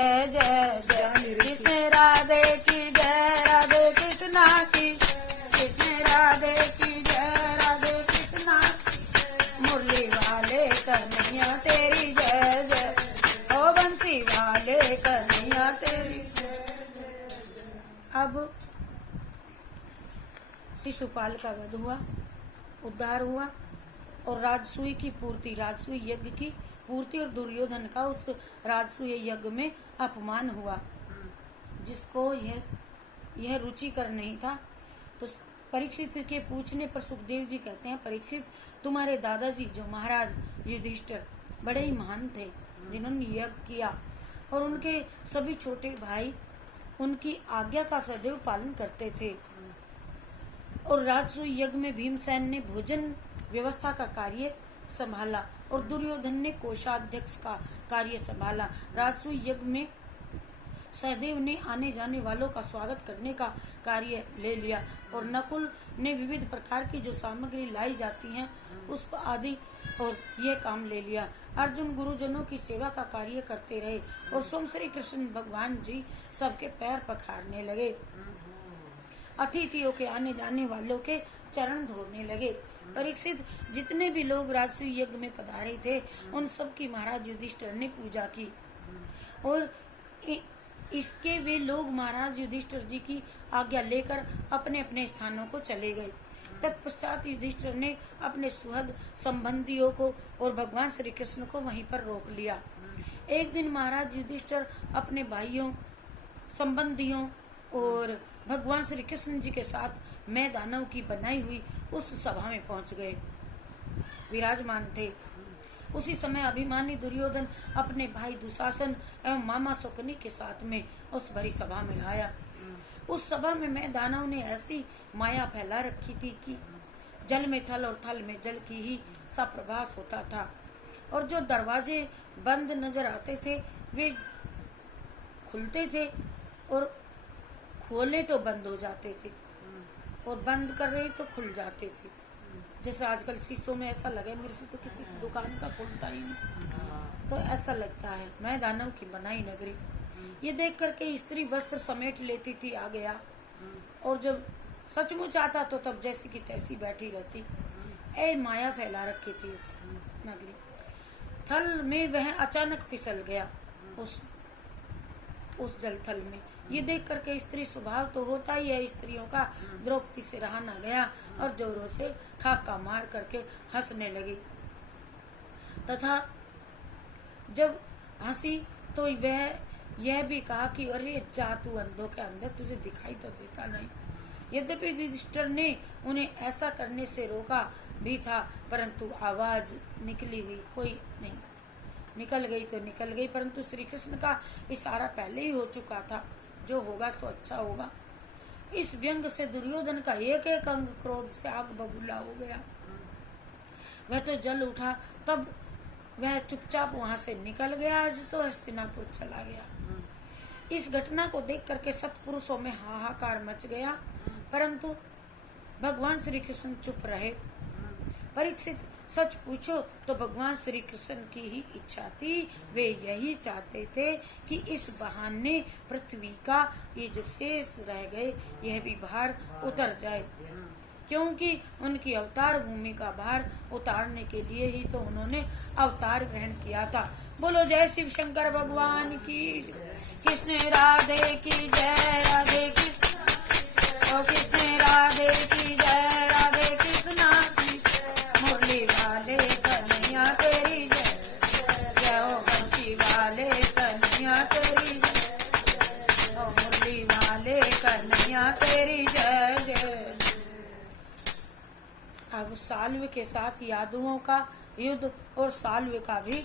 जय जय जय। कृष्ण राधे की जय, राधे कृष्णा की, कृष्ण राधे की जय, राधे कृष्णा की। मुरली वाले कन्हैया तेरी जय जय, ओ बंसी वाले कन्हैया तेरी जय। अब शिशुपाल का वध हुआ, उद्धार हुआ और राजसूय की पूर्ति, राजसूय यज्ञ की पूर्ति और दुर्योधन का उस राजसूय यज्ञ में अपमान हुआ, जिसको यह रुचिकर नहीं था। तो परीक्षित के पूछने पर सुखदेव जी कहते हैं, परीक्षित तुम्हारे दादाजी जो महाराज युधिष्ठिर बड़े ही महान थे, जिन्होंने यज्ञ किया और उनके सभी छोटे भाई उनकी आज्ञा का सदैव पालन करते थे। और राजसूय यज्ञ में भीमसेन ने भोजन व्यवस्था का कार्य संभाला और दुर्योधन ने कोषाध्यक्ष का कार्य संभाला। राजसूय यज्ञ में सहदेव ने आने जाने वालों का स्वागत करने का कार्य ले लिया और नकुल ने विविध प्रकार की जो सामग्री लाई जाती हैं पुष्प आदि और यह काम ले लिया। अर्जुन गुरुजनों की सेवा का कार्य करते रहे और स्वयं श्री कृष्ण भगवान जी सबके पैर पखारने लगे, अतिथियों के आने जाने वालों के चरण धोने लगे। परीक्षित जितने भी लोग राजसूय यज्ञ में पधारे थे उन सब की महाराज युधिष्ठिर ने पूजा की और इसके वे लोग महाराज युधिष्ठिर जी की आज्ञा लेकर अपने अपने स्थानों को चले गए। तत्पश्चात युधिष्ठिर ने अपने सुहृद संबंधियों को और भगवान श्री कृष्ण को वहीं पर रोक लिया। एक दिन महाराज युधिष्ठिर अपने भाइयों, संबंधियों और भगवान श्री कृष्ण जी के साथ मैं दानव की बनाई हुई उस सभा में पहुंच गए, विराजमान थे। उसी समय अभिमानी दुर्योधन अपने भाई दुशासन एवं मामा शकुनी के साथ में उस भरी सभा में आया। उस सभा में मैं दानव ने ऐसी माया फैला रखी थी कि जल में थल और थल में जल की ही सा प्रभास होता था और जो दरवाजे बंद नजर आते थे वे खुलते थे और खोले तो बंद हो जाते थे और बंद कर रहे तो खुल जाते थे। जैसे आजकल शीशों में ऐसा लगे मेरे से तो किसी दुकान का खुलता ही नहीं, तो ऐसा लगता है। मैं दानव की बनाई नगरी, ये देख करके स्त्री वस्त्र समेट लेती थी आ गया और जब सचमुच आता तो तब जैसी की तैसी बैठी रहती। ए माया फैला रखी थी इस नगरी। थल में वह अचानक फिसल गया उस जल थल में। ये देख करके स्त्री स्वभाव तो होता ही है स्त्रियों का, द्रौपदी से रहा न गया और जोरों से ठाका मार करके हंसने लगी तथा जब हंसी तो वह यह भी कहा कि अरे जा तू अंधों के अंदर, तुझे दिखाई तो देता नहीं। यद्यपि युधिष्ठिर ने उन्हें ऐसा करने से रोका भी था परंतु आवाज निकली हुई कोई नहीं, निकल गई तो निकल गई, परंतु श्री कृष्ण का इशारा पहले ही हो चुका था, जो होगा सो अच्छा होगा। इस व्यंग से दुर्योधन का एक एक अंग क्रोध से आग बबूला हो गया। वह तो जल उठा, तब वह चुपचाप वहां से निकल गया, आज तो हस्तिनापुर चला गया। इस घटना को देख करके सत्पुरुषों में हाहाकार मच गया, परंतु भगवान श्री कृष्ण चुप रहे। परीक्षित सच पूछो तो भगवान श्री कृष्ण की ही इच्छा थी, वे यही चाहते थे कि इस बहाने पृथ्वी का ये जो शेष रह गए यह भी भार उतर जाए, क्योंकि उनकी अवतार भूमि का भार उतारने के लिए ही तो उन्होंने अवतार ग्रहण किया था। बोलो जय शिव शंकर भगवान की, कृष्ण राधे की जय, राधे कृष्ण, कृष्ण राधे की जय, राधे कृष्णा की, मुरली वाले कन्हैया तेरी जय, जय हो बंसी वाले कन्हैया तेरी जय, ओ मुरली वाले कन्हैया तेरी जय जय। अब साल्व के साथ यादवों का युद्ध और साल्व का भी